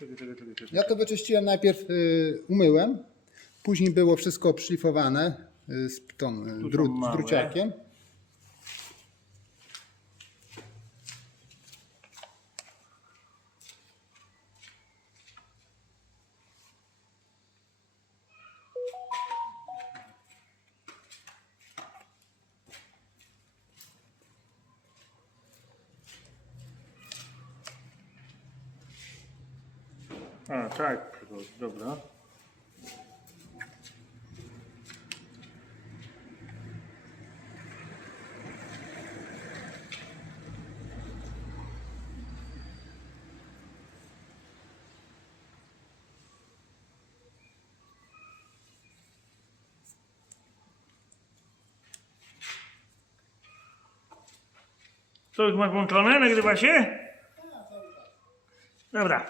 Czekaj, czekaj, czekaj, czekaj. Ja to wyczyściłem najpierw, y, umyłem, później było wszystko szlifowane y, z, tą, y, Tu są dru, z małe. druciakiem. A, tak, przychodzi, dobra. Co już masz włączone? Nagrywa się? Dobra.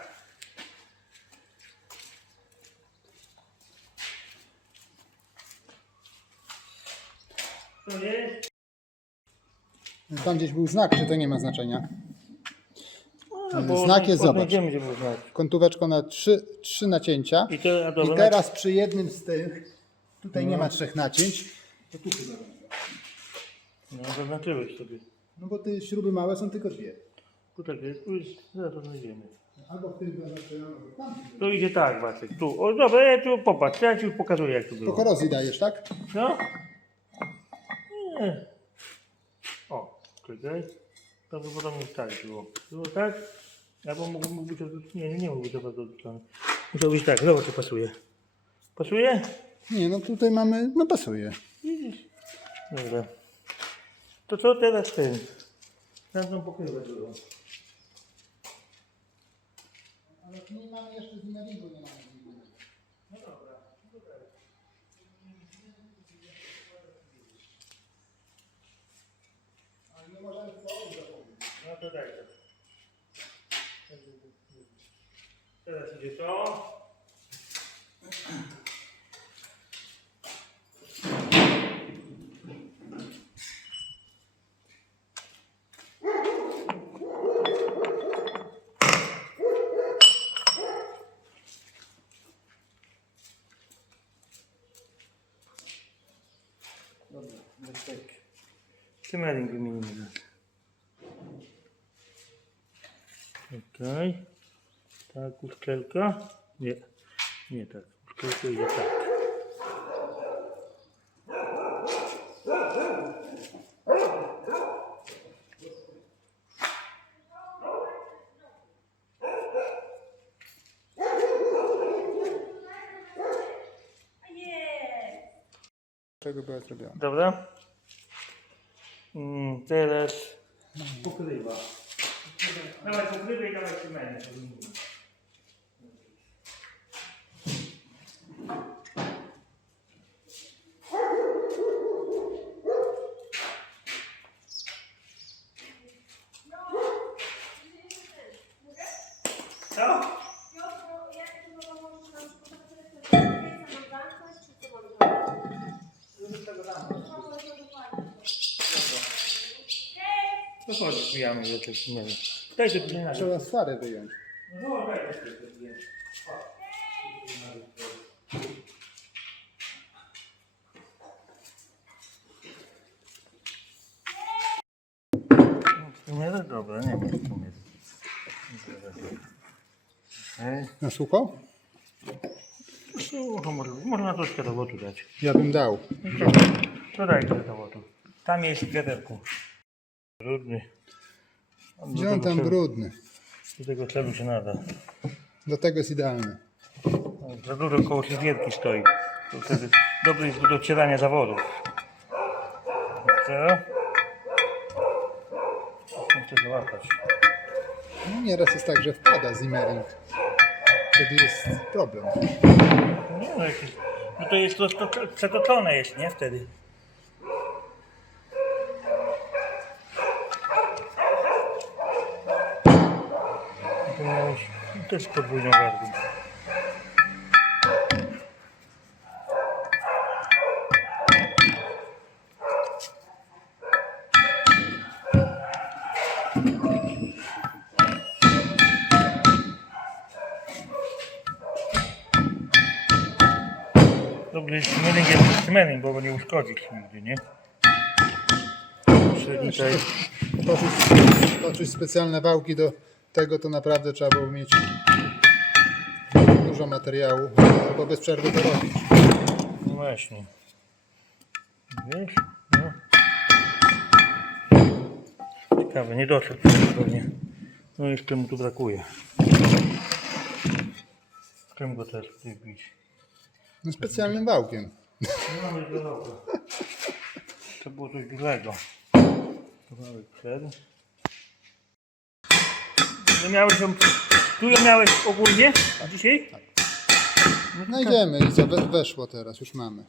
To jest? Tam gdzieś był znak, czy to nie ma znaczenia? Bo Znak jest, zobacz. Wiemy, gdzie był znak. Kątóweczką na trzy, trzy nacięcia. I, to, a I teraz przy jednym z tych, tutaj nie ma No. trzech nacięć, to tu chyba będzie. No, zaznaczyłeś sobie. No bo te śruby małe są tylko dwie. Poczekaj, tu jest, zaraz to znajdziemy. Albo w tym. Tu idzie tak, Wacek, tu. O, dobra, ja tu popatrz, ja ci już pokazuję, jak to To było. korozji dajesz, tak? No? Nie. O, czekaj. Prawdopodobnie tak było. Było tak? Albo mógł, mógł być odwrócony. Nie, nie mógł być odwrócony. Musiał być tak, zobacz, czy pasuje. Pasuje? Nie, no tutaj mamy, no pasuje. Widzisz? Dobra. To co teraz ten? Tamtą pokrywę drugą. Ale nie mamy jeszcze z innego, nie mamy No dobra. dobra. Ale nie możemy połowy zapomnieć. No to daj to. Teraz idzie to. Dobra, bez tak. Cymeling wymienimy. Okej. Tak, uszczelka. Nie, nie tak. Uszczelka idzie tak. Czego była zrobiona? Dobra. Pokrywę i dawaj cement. Co? To nie wiem. Dajcie tu na Trzeba stare wyjąć. No, dajcie tu zdjęcie. Nie, no dobra, nie ma jest. Okej. Na sucho? Słuchaj, może- Można troszkę robotu dać. Ja bym dał. To daj trochę robotu. Tam jest wiaderku. Brudny. Gdzie on tam celu- brudny? Do tego celu się nada. Do tego jest idealny. Za dużo koło szlifierki stoi. To wtedy dobry jest do docierania zawodów. Co? Muszę załapać. No nieraz jest tak, że wpada zimmering. Wtedy jest problem. Nie no, jakieś, no to jest to, to przetoczone jest, nie? Wtedy. Też podwójną wargę. Dobry szmeling jest szmeling, bo nie uszkodzi nigdy, nie? Czyli tutaj... Specjalne wałki do tego, to naprawdę trzeba było mieć dużo materiału, albo bez przerwy to robić. No właśnie. Wiesz? No. Ciekawe, nie doszedł pewnie. No jeszcze mu tu brakuje. Czym go też bić? No specjalnym wałkiem. Nie mamy. To było coś dużego. Kawałek przed. No miałeś ją... Tu ją miałeś ogólnie? A dzisiaj? Znajdziemy i co we, weszło teraz, już mamy.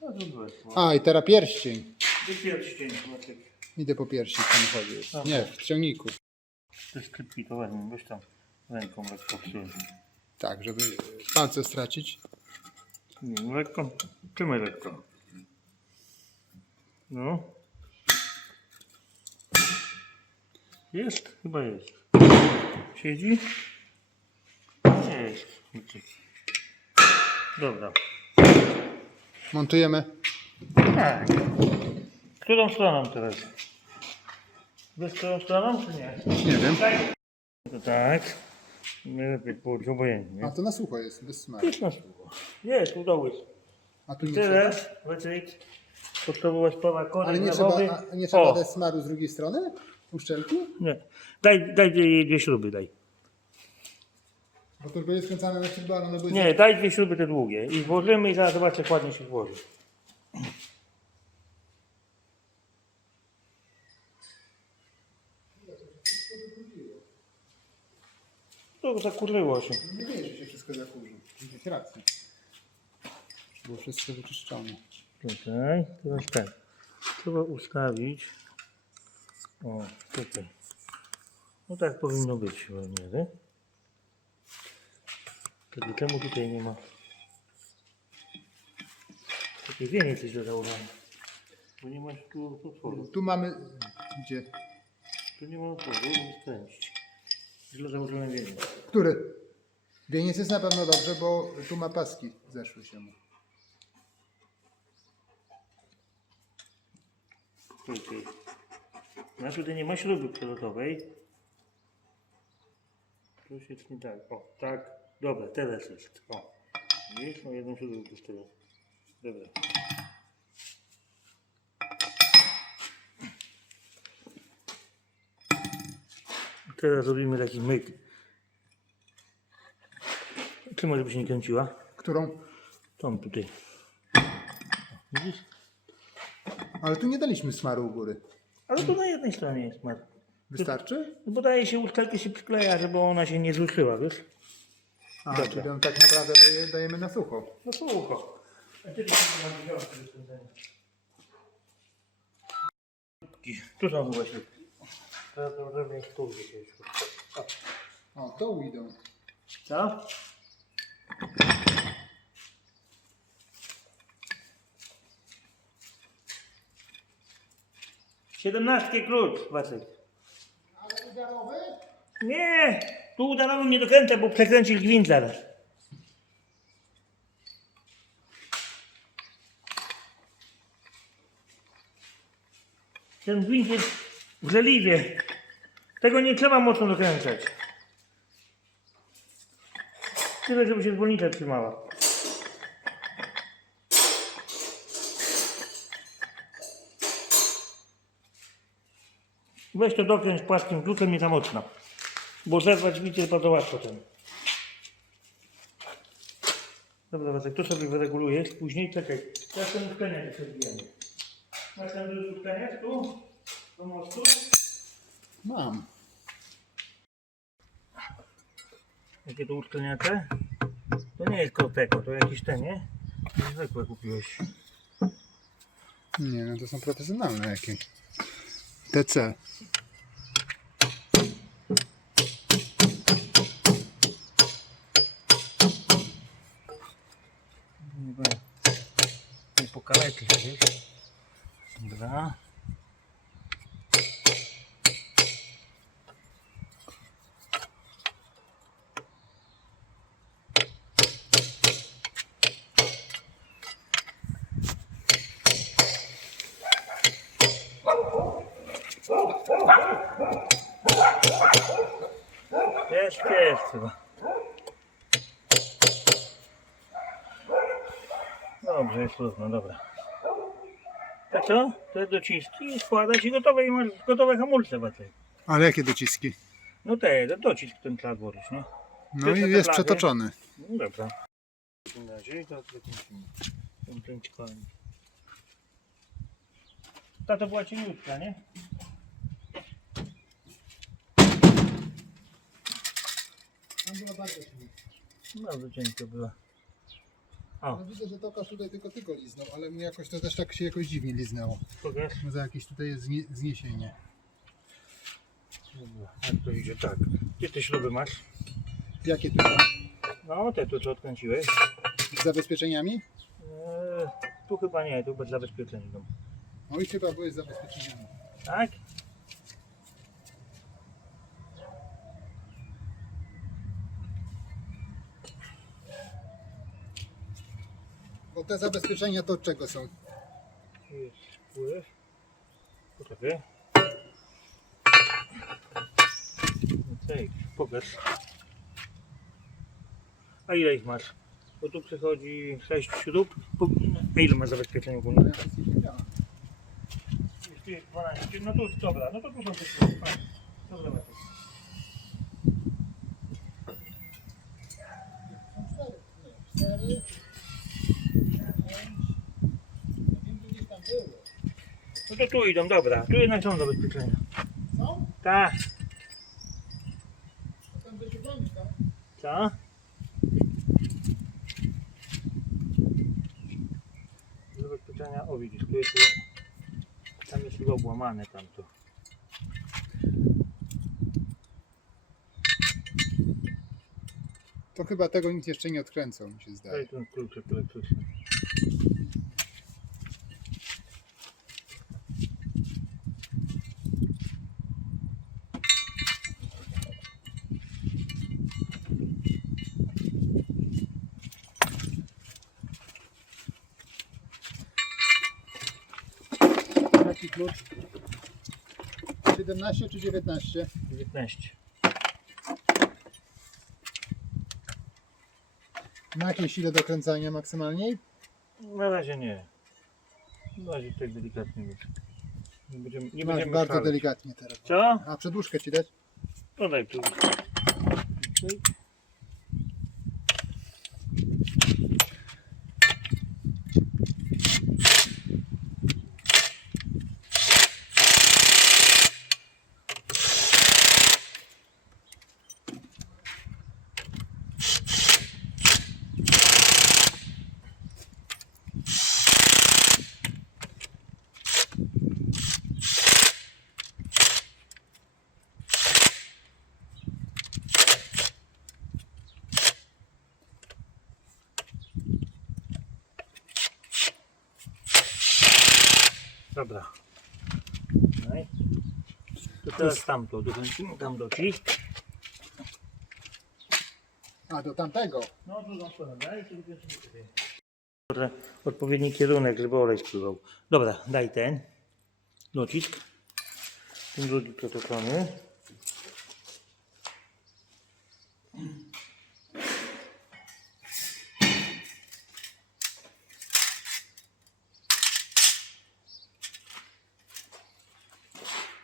No to weszło. A i teraz pierścień. Gdzie pierścień, Maciek? Idę po pierścień w samochodzie. Nie, w ciągniku. Te skrypki to weźmy, weź tam ręką przyjąć. Tak, żeby palce stracić. Nie, no lekko, trzymaj lekko. No. Jest? Chyba jest. Siedzi? Jest. Dobra. Montujemy. Tak. Którą stroną teraz? Wiesz którą stroną, czy nie? Nie wiem. To tak. Najlepiej położyć obojętnie. A to na sucho jest, bez smaku. Jest na słowo. Jest, udało się. A tu nie. Teraz, to była sprawa korek Ale nie trzeba, a nie trzeba O, dać smaru z drugiej strony? Uszczelki? nie. Daj, daj dwie, dwie śruby, daj. Bo to będzie skręcane na śrubę, ale one były... Nie, daj dwie śruby te długie i włożymy i zaraz zobaczę, jak ładnie się włoży. To zakurzyło się. Nie wiem, że się wszystko zakurzy. Miałeś rację. Było wszystko wyczyszczone. Tutaj, teraz tak. Trzeba ustawić. O, tutaj. No tak powinno być chyba w miarę. Tylko czemu tutaj nie ma? Tutaj więcej coś do założenia. Bo nie masz tu otworu. Tu mamy... Gdzie? Tu nie ma otworu, żeby skręcić. Źle założyłem więcej. Który? Wieniec jest na pewno dobrze, bo tu ma paski zeszły się mu. Tutaj. No tutaj nie ma śruby przelotowej. Tu się nie tak. O, tak. Dobra, teraz jest. O. Widzisz? No jedną śrubę puściłem. Dobra. Teraz robimy taki myk. Czy może by się nie kręciła? Którą? Tą tutaj. O, Widzisz? Ale tu nie daliśmy smaru u góry. Ale to na jednej stronie jest mat. Wystarczy? No bo daje się uszczelkę się przykleja, żeby ona się nie zruszyła, wiesz? A, Dobra. czyli ją tak naprawdę to je dajemy na sucho. No słucho. A kiedy się to mam wziąć, żeby spędzenie? Tu są chyba śrubki. Teraz zrobię tu gdzieś. O, to ujdą. Co? Siedemnastki klucz, Wacek. Ale udarowy? Nie! Tu udało mnie dokręcę, bo przekręcił gwint zaraz. Ten gwint jest w żeliwie. Tego nie trzeba mocno dokręcać. Tyle, żeby się dzwonnica trzymała. Weź to dokręć płaskim kluczem nie za mocno. Bo zerwać jest bardzo łatwo ten. Dobra, Wacek, to sobie wyregulujesz. Później czekaj. Teraz ten uszczelniak jeszcze zbijemy. Masz ten duży uszczelniak tu? Do mostu? Mam. Jakie to uszczelniacze? To nie jest Corteco, to jakieś te, nie? Zwykłe kupiłeś. Nie, no to są profesjonalne jakieś. TC. Nie wiem. Nie pokaleczysz, wiesz? Dobra. Jest, jest chyba. Dobrze, jest trudno, dobra. Tak co? To jest dociski, składać i gotowe, i masz gotowe hamulce Wacek. Ale jakie dociski? No te, ten docisk ten trzeba włożyć, no. No i jest przetoczony. No dobra. W takim razie i teraz wykończymy. Tą kręćkami. Ta to była cieniutka, nie? Bardzo cienka była. O, No widzę, że Tokarz tutaj tylko tylko liznął, ale mnie jakoś to też tak się jakoś dziwnie liznęło. pokaż. Może jakieś tutaj jest znie, zniesienie. Dobra, jak to idzie tak. Gdzie te śruby masz? Jakie tutaj? No, te tu co odkręciłeś. Z zabezpieczeniami? Eee, tu chyba nie, tu bez zabezpieczeń idą. Oj, chyba były z zabezpieczeniami. Tak? Te zabezpieczenia to od czego są? Wpływ. Poczekaj. Okej, pokaż. A ile ich masz? Bo tu przychodzi 6 śrub. A ile masz zabezpieczenia No ogólnie? ja nic nie wiedziałem. Tu jest 12. No to dobra, no to. Fajnie. Dobra, Maciek. Cztery, pięć, nie wiem, gdzie tam były. No to tu idą, dobra. Tu jednak są zabezpieczenia. Są? Tak. To tam będzie włączka. Co? Zabezpieczenia, o widzisz, tu jest chyba- tam jest chyba obłamane tamto. To chyba tego nikt jeszcze nie odkręcał, mi się Daj zdaje. ten kluczyk elektryczny. 17 czy 19? 19. Na jakiej sile dokręcania maksymalniej? Na razie nie. Na razie tak delikatnie być. Nie będziemy, nie Masz będziemy bardzo szaleć. delikatnie teraz. Co? A przedłużkę ci dać? Podaj tu. Dobra. Daj. To teraz tamto, dokręcimy tam docisk. A, do tamtego. No, drugą stronę, daj, to. Może Odpowiedni kierunek, żeby olej spływał. Dobra, daj ten docisk. Ten drugi przetoczony.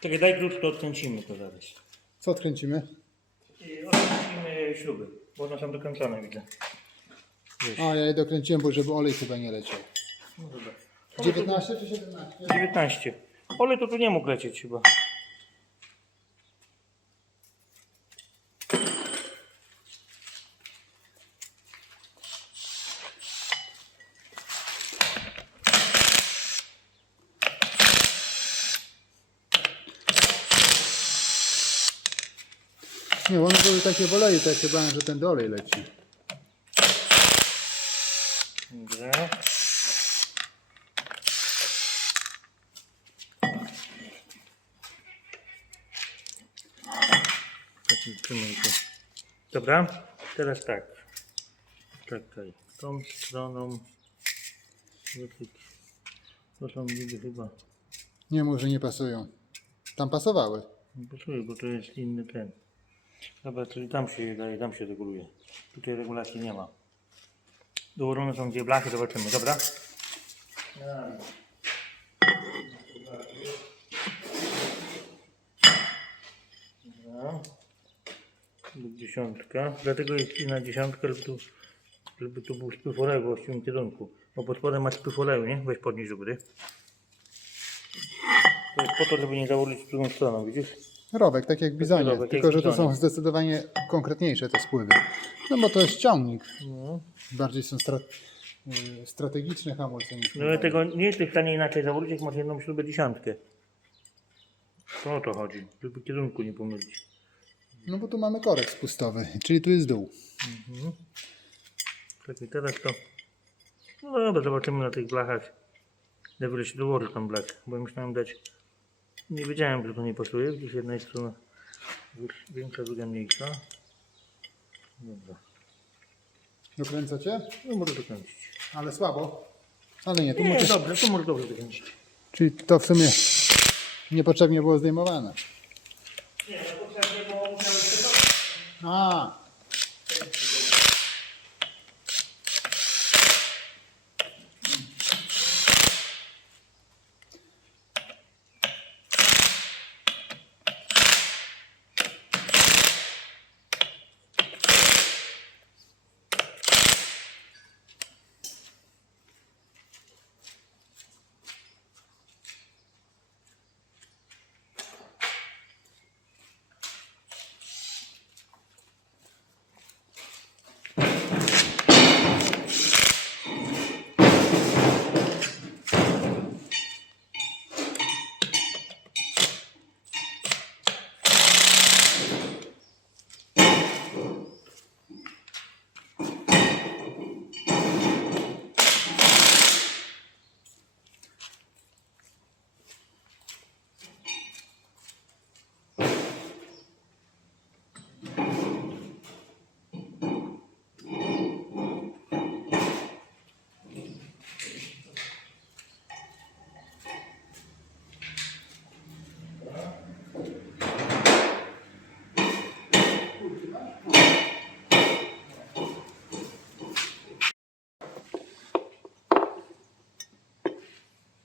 Czekaj, daj to odkręcimy to zaraz. Co odkręcimy? I odkręcimy śruby, bo one są dokręcone, widzę. A, ja je dokręciłem, bo żeby olej chyba nie leciał. No dobra. 19 czy 17? 19. Olej to tu nie mógł lecieć chyba. Nie, one były takie w oleju, to ja się bałem, że ten olej leci. Dobrze. Dobra, teraz tak. Czekaj, tą stroną. To są niby chyba. Nie, może nie pasują. Tam pasowały. Nie pasuje, bo to jest inny ten. Dobra, czyli tam się je daje, tam się reguluje. Tutaj regulacji nie ma. Dołożone są dwie blachy, zobaczymy, dobra? Dobra. Dziesiątka. Dlatego jest na dziesiątkę, żeby tu, żeby tu był spyfolew w właściwym kierunku. Bo pod spodem masz spyfolew, nie? Weź podnieś do góry. To jest po to, żeby nie założyć w drugą stronę, widzisz? Rowek, tak jak bizonie, Rowek, tylko że to bizonie. są zdecydowanie konkretniejsze te spływy. No bo to jest ciągnik. No. Bardziej są stra y, strategiczne hamulce niż No ale tego nie jesteś w stanie inaczej założyć, jak masz jedną śrubę dziesiątkę. To o to chodzi, żeby kierunku nie pomylić. No bo tu mamy korek spustowy, czyli tu jest dół. Mhm. Czekaj, teraz to... No dobra, zobaczymy na tych blachach. Lepiej się dołoży tam blach, bo myślałem dać... Nie wiedziałem, że to nie pasuje, gdzieś jedna jest strona większa, druga mniejsza. Dobra, Dokręcacie? no może dokręcić. Ale słabo. Ale nie, tu Nie, możesz... dobrze, to może dobrze dokręcić. Czyli to w sumie niepotrzebnie było zdejmowane. Nie, no potrzebnie, bo musiałeś to A,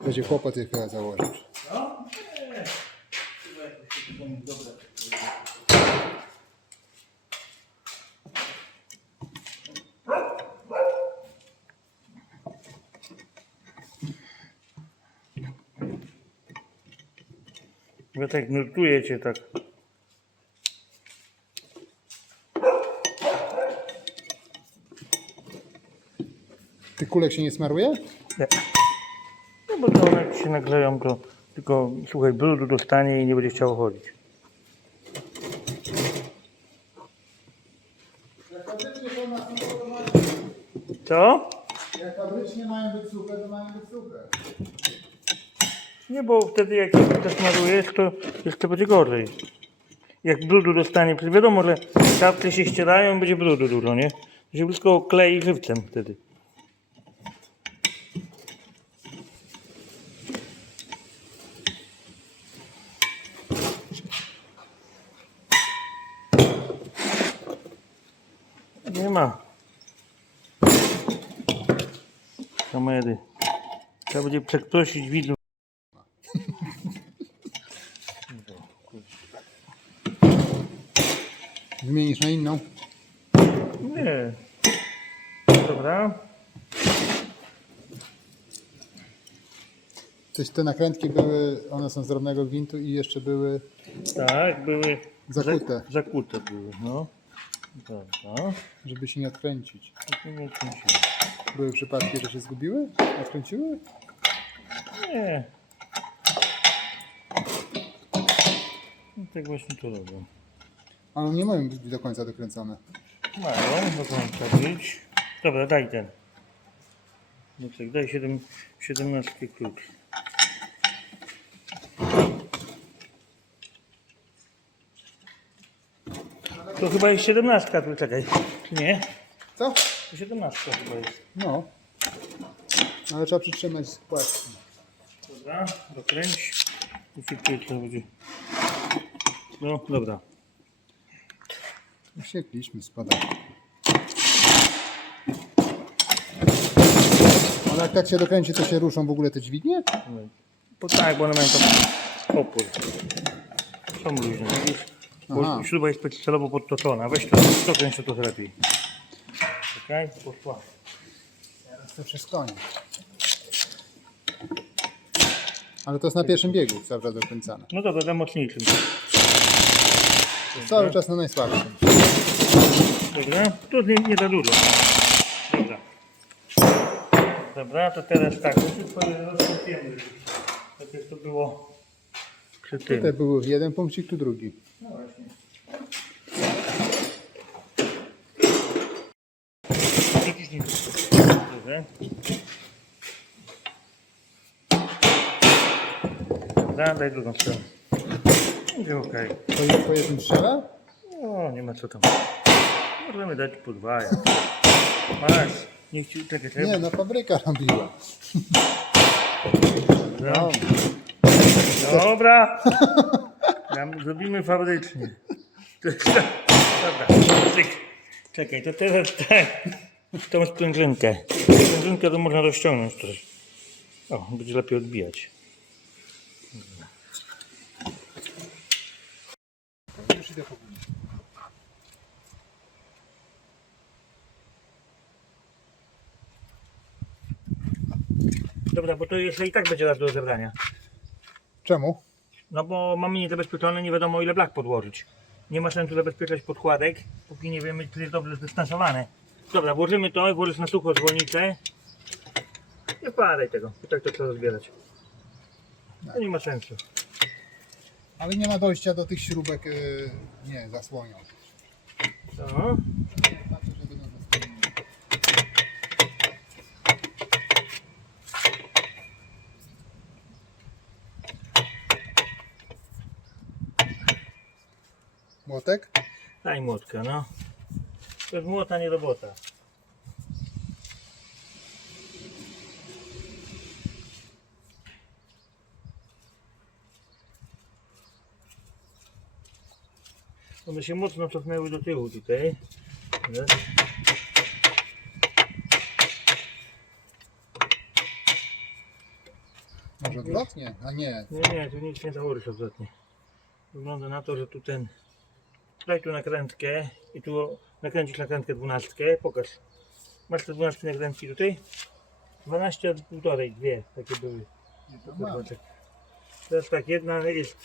będzie. No? Nie. Chyba to będzie dobre. Wy tak nurtujecie tak. Ty kulek się nie smaruje? Nie. Się nagleją, to tylko słuchaj, brudu dostanie i nie będzie chciało chodzić. Jak to. Co? Jak fabrycznie mają być suche, to mają być suche. Nie, bo wtedy jak się zasmarujesz, to jeszcze będzie gorzej. Jak brudu dostanie, przecież wiadomo, że kapcie się ścierają, będzie brudu dużo, nie? To się wszystko klei żywcem wtedy. Nie ma. Kamery. Trzeba będzie przeprosić widzów. Wymienisz na inną? Nie. Dobra. Te, te nakrętki były, one są z drobnego gwintu i jeszcze były Tak, były Zakute. Za, zakute były, no. Dobra. żeby się nie odkręcić. To nie kręciło. Były przypadki, że się zgubiły? Odkręciły? Nie. No tak właśnie to robią. Ale nie mają być do końca dokręcone. Mają, mogą wsadzić. Dobra, daj ten. No tak, daj 7, 17 klucz. To chyba jest 17 tu, czekaj. Nie? Co? To 17 chyba jest. No. Ale trzeba przytrzymać płaszcz. Dobra, dokręć. I szybciej to będzie. No, dobra. Usiekliśmy, spadaj. Ale jak tak się dokręci, to się ruszą w ogóle te dźwignie? Bo tak, bo one mają tam opór. Są luźne, widzisz? Aha. Bo śruba jest celowo podtoczona. Weź to, dokręć to trochę lepiej. Okej, poszła. Teraz to wszystko koniec. Ale to jest na pierwszym biegu cały czas dokręcane. No dobra, na mocniejszym. Cały czas na najsłabszym. Dobra, tu nie, nie za dużo. Dobra. Dobra, to teraz tak, to rozkopiemy. Tak jak to było przy tym. Tutaj był jeden punkcik, tu drugi. No właśnie. Naciśnij tu. Dobrze. Dobra, daj drugą stronę. Będzie okej. To jest po jednym strzale? O, nie ma co tam. Możemy dać po dwa. jak. Masz. Niech ci czekaj, czekaj. Nie, no fabryka robiła. Dobra. No, Dobra. Tam zrobimy fabrycznie. Dobra. Czekaj, to teraz tak. Tą sprężynkę. Sprężynkę to można rozciągnąć trochę. O, będzie lepiej odbijać. Dobra, bo to jeszcze i tak będzie raz do zebrania. Czemu? No bo mamy niezabezpieczone, nie wiadomo ile blach podłożyć. Nie ma sensu zabezpieczać podkładek, póki nie wiemy, czy jest dobrze zdystansowane. Dobra, włożymy to, włożysz na sucho zwolnicę. Nie wpadaj tego, i tak to trzeba rozbierać. To nie ma sensu. Ale nie ma dojścia do tych śrubek, yy, nie, zasłonią. To. Patrzę, że będą zasłonione. Młotek? Daj młotka, no. To jest młota, nie robota. One się mocno cofnęły do tyłu tutaj. Może odwrotnie? A nie. Nie, nie, tu nic nie założysz odwrotnie. Wygląda na to, że tu ten... Daj tu nakrętkę i tu nakręcisz nakrętkę dwunastkę. Pokaż. Masz te dwunastki nakrętki tutaj? 12, półtorej, dwie takie były. Teraz tak, jedna jest.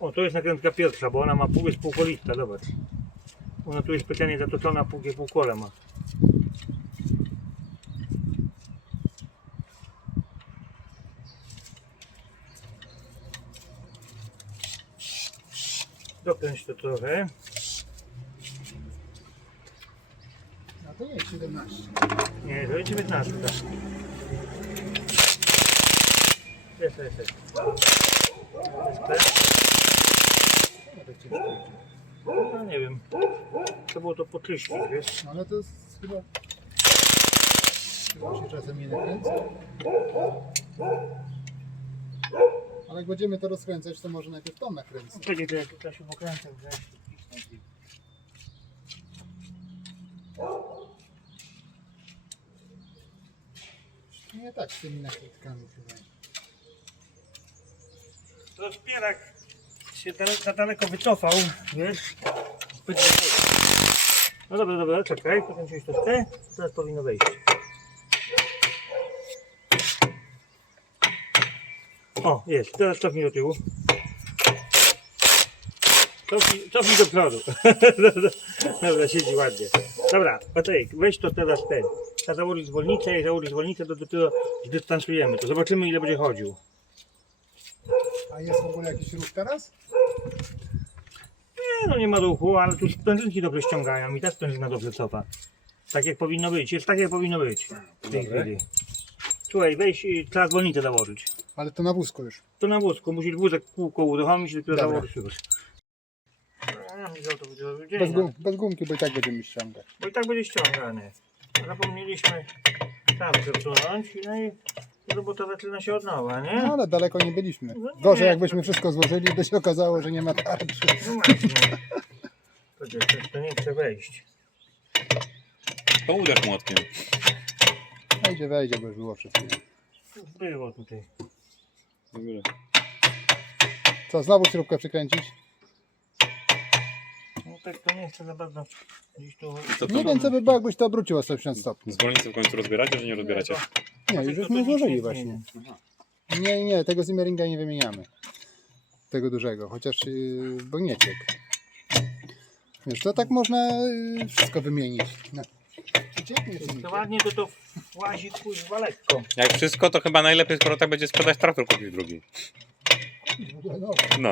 O, to jest nakrętka pierwsza, bo ona ma pół, jest półkolista, zobacz. Ona tu jest specjalnie zatoczona, półkie półkole ma. Dokręć to trochę. A to nie, 17. Nie, to jest 19. Jest, jest, jest. No nie wiem. To było to po tryśki, wiesz? No ale to jest chyba... Chyba się czasem nie nakręca. Ale jak będziemy to rozkręcać, to może najpierw tą nakręcę. Czekaj, to jak to się pokręcę, że Nie tak z tymi nakrętkami chyba. Rozpierak się dale, za daleko wycofał, wiesz? No dobra, dobra, czekaj, pokręciłeś troszkę, teraz powinno wejść. O, jest, teraz cofnij do tyłu. Cofnij, cofnij do przodu. dobra, siedzi ładnie. Dobra, Patryk, weź to teraz ten. Trzeba założyć zwolnicę i założyć zwolnicę, to dopiero zdystansujemy to. Zobaczymy ile będzie chodził. A jest w ogóle jakiś ruch teraz? Nie, no nie ma ruchu, ale tu sprężynki dobrze ściągają i ta sprężyna dobrze cofa. Tak jak powinno być, jest tak jak powinno być w tej chwili. Słuchaj, weź i trzeba zwolnicę założyć. Ale to na wózku już. To na wózku, musisz wózek kółko uruchomić i dopiero Dobra. założyć już. To będzie. Bez, gum, bez gumki, bo i tak będziemy ściągać. Bo i tak będzie ściągany. Zapomnieliśmy tam przesunąć no i robota zaczyna się od nowa, nie? No ale daleko nie byliśmy. No nie. Gorzej jakbyśmy wszystko złożyli, by się okazało, że nie ma tarczy. No właśnie. To, to, to nie chce wejść. To uderz młotkiem. Wejdzie, wejdzie, bo już było przed chwilą. Było tutaj. Co, znowu śrubkę przykręcić? No tak to nie chce za bardzo gdzieś tu... Co to? Nie wiem, co by było, jakbyś to obrócił o 180 stopni. Zwolnicy w końcu rozbieracie, czy nie rozbieracie? Nie, już żeśmy złożyli właśnie. Nie, nie, tego Zimmeringa nie wymieniamy. Tego dużego, chociaż yy, bo nie ciek. Wiesz, to tak można yy, wszystko wymienić. No. To ładnie to to włazi kuźwa lekko. Jak wszystko, to chyba najlepiej, skoro tak będzie sprzedać traktor kupić drugi. No.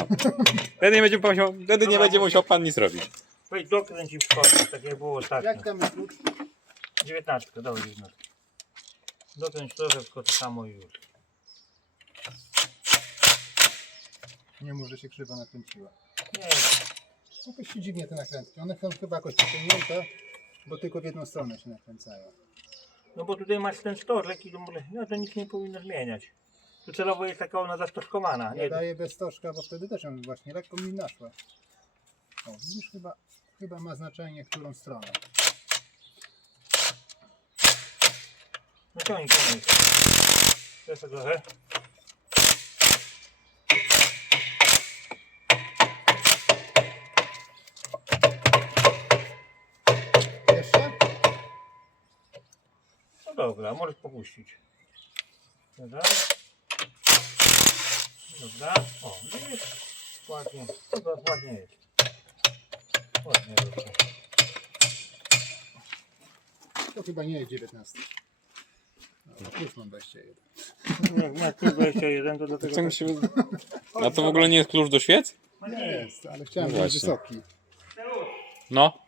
Wtedy nie będzie musiał, wtedy nie będzie musiał pan nic robić. Weź dokręć i wchodź, tak jak było ostatnio. jak tam jest klucz? 19, dawaj 19. Dokręć trochę, tylko to samo i już. Nie mów, że się krzywo nakręciła. Nie, Jakoś się dziwnie te nakrętki. One są chyba jakoś przyciągnięte, bo tylko w jedną stronę się nakręcają. No bo tutaj masz ten storek i to, mówię, no to nic nie powinno zmieniać. Tu celowo jest taka ona zastoszkowana. Ja Nie, daję bez stożka, bo wtedy też ją właśnie lekko mi naszła. O, widzisz, chyba, chyba ma znaczenie, którą stronę. no ciągnij, ciągnij. Jeszcze trochę. Dobra, możesz popuścić. Dobra. Dobra. O, widzisz? Ładnie. Chyba ładnie jest. Ładnie jest. To chyba nie jest 19. No, już mam 21. Jak masz tu 21, to dlatego... Co tak- mi się... A to w ogóle nie jest klucz do świec? No Nie jest, ale chciałem No być właśnie. wysoki. No.